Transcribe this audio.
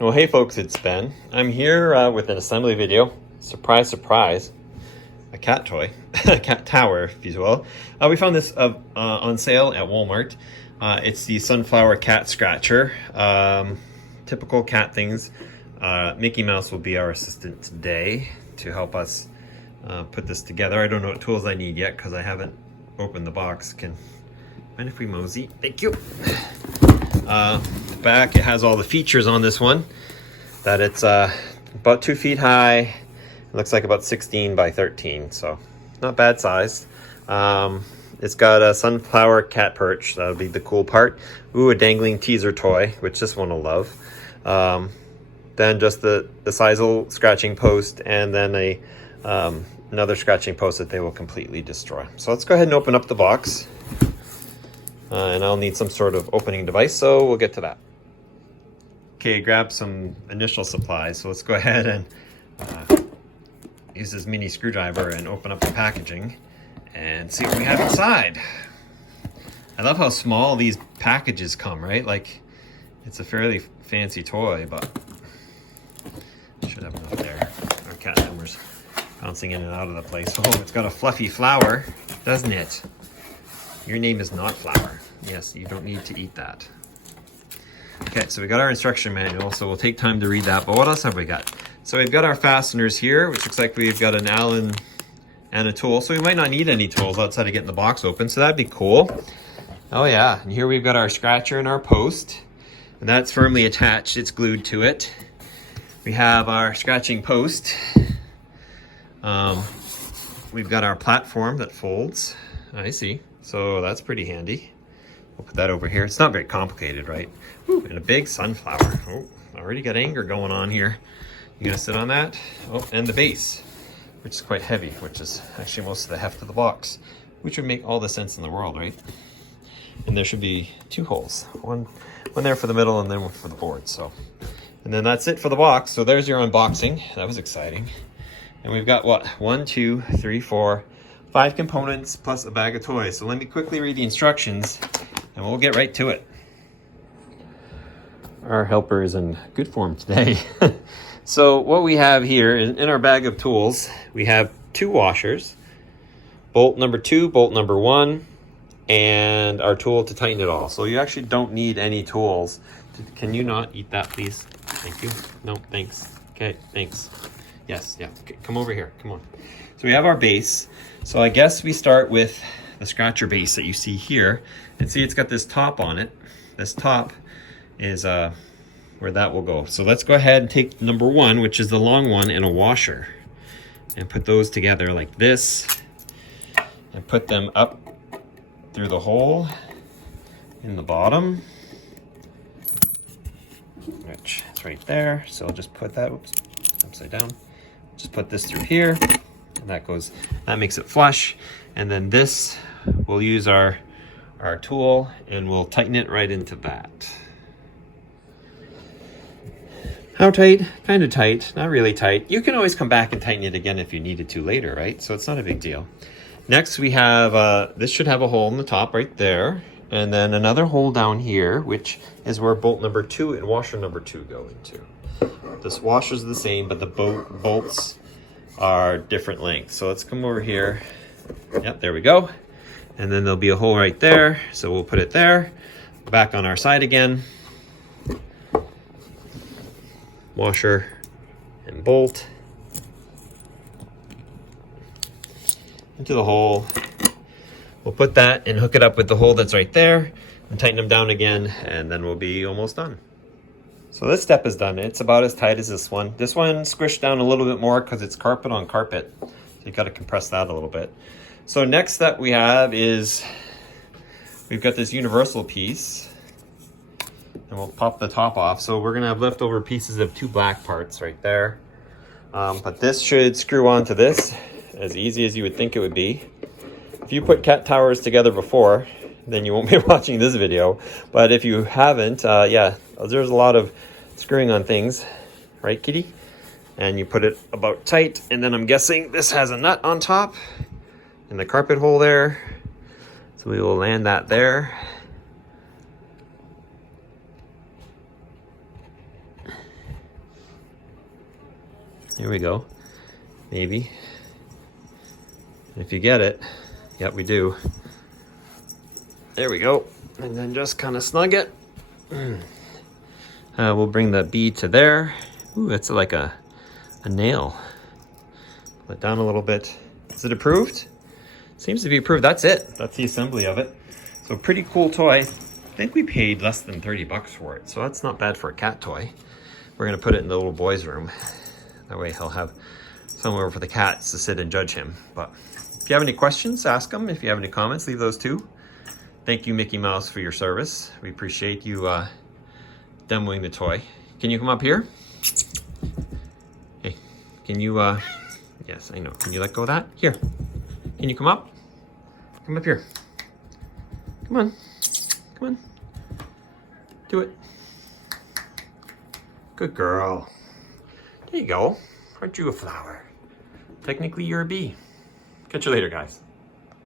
Well, hey folks, it's Ben. I'm here with an assembly video. Surprise, surprise. A cat toy, a cat tower, if you will. We found this on sale at Walmart. It's the Sunflower Cat Scratcher. Typical cat things. Mickey Mouse will be our assistant today to help us put this together. I don't know what tools I need yet because I haven't opened the box. Mind if we mosey? Thank you. Back, it has all the features on this one. That it's about 2 feet high. It looks like about 16 by 13, so not bad size. It's got a sunflower cat perch. That'll be the cool part. Ooh, a dangling teaser toy, which this one will love. Then just the sisal scratching post, and then another scratching post that they will completely destroy. So let's go ahead and open up the box. And I'll need some sort of opening device, so we'll get to that. Okay, grab some initial supplies. So let's go ahead and use this mini screwdriver and open up the packaging and see what we have inside. I love how small these packages come, right? Like, it's a fairly fancy toy, but I should have enough there. Our cat numbers bouncing in and out of the place. Oh, it's got a fluffy flower, doesn't it? Your name is not Flower. Yes, you don't need to eat that. Okay, so we got our instruction manual, so we'll take time to read that. But what else have we got? So we've got our fasteners here, which looks like we've got an Allen and a tool. So we might not need any tools outside of getting the box open, so that'd be cool. Oh yeah, and here we've got our scratcher and our post. And that's firmly attached, it's glued to it. We have our scratching post. We've got our platform that folds. I see. So that's pretty handy. We'll put that over here. It's not very complicated, right? Ooh, and a big sunflower. Oh, already got anger going on here. You gonna sit on that? Oh, and the base, which is quite heavy, which is actually most of the heft of the box, which would make all the sense in the world, right? And there should be 2 holes. One there for the middle and then one for the board. So, and then that's it for the box. So there's your unboxing. That was exciting. And we've got what? 1, 2, 3, 4, 5 components plus a bag of toys. So let me quickly read the instructions and we'll get right to it. Our helper is in good form today. So what we have here in our bag of tools, we have 2 washers, bolt number 2, bolt number 1, and our tool to tighten it all. So you actually don't need any tools. Can you not eat that, please? Thank you. No, thanks. Okay, thanks. Yes, yeah, okay, come over here, come on. So we have our base. So I guess we start with the scratcher base that you see here. And see, it's got this top on it. This top is where that will go. So let's go ahead and take number 1, which is the long one, and a washer. And put those together like this. And put them up through the hole in the bottom. Which is right there. So I'll just put that, oops, upside down. Just put this through here. And that makes it flush. And then this, we'll use our tool and we'll tighten it right into that. How tight? Kind of tight, not really tight. You can always come back and tighten it again if you needed to later, right? So it's not a big deal. Next we have, this should have a hole in the top right there. And then another hole down here, which is where bolt number 2 and washer number 2 go into. This washer's the same, but the bolts are different lengths. So let's come over here. Yep, there we go. And then there'll be a hole right there. So we'll put it there. Back on our side again. Washer and bolt into the hole. We'll put that and hook it up with the hole that's right there and tighten them down again, and then we'll be almost done. So this step is done. It's about as tight as this one. This one squished down a little bit more because it's carpet on carpet. So you got to compress that a little bit. So next step we have is we've got this universal piece. And we'll pop the top off. So we're going to have leftover pieces of 2 black parts right there. But this should screw onto this as easy as you would think it would be. If you put cat towers together before, then you won't be watching this video. But if you haven't, yeah, there's a lot of screwing on things, right, kitty? And you put it about tight, and then I'm guessing this has a nut on top in the carpet hole there. So we will land that there. Here we go. Maybe. If you get it, yep, we do. There we go. And then just kind of snug it. We'll bring the bead to there. Ooh, it's like a nail. Pull it down a little bit. Is it approved? Seems to be approved. That's it. That's the assembly of it. So pretty cool toy. I think we paid less than 30 bucks for it. So that's not bad for a cat toy. We're gonna put it in the little boy's room. That way he'll have somewhere for the cats to sit and judge him. But if you have any questions, ask them. If you have any comments, leave those too. Thank you, Mickey Mouse, for your service. We appreciate you demoing the toy. Can you come up here? Hey, can you, yes, I know. Can you let go of that? Here, can you come up? Come up here. Come on, come on. Do it. Good girl. There you go. Aren't you a flower? Technically, you're a bee. Catch you later, guys.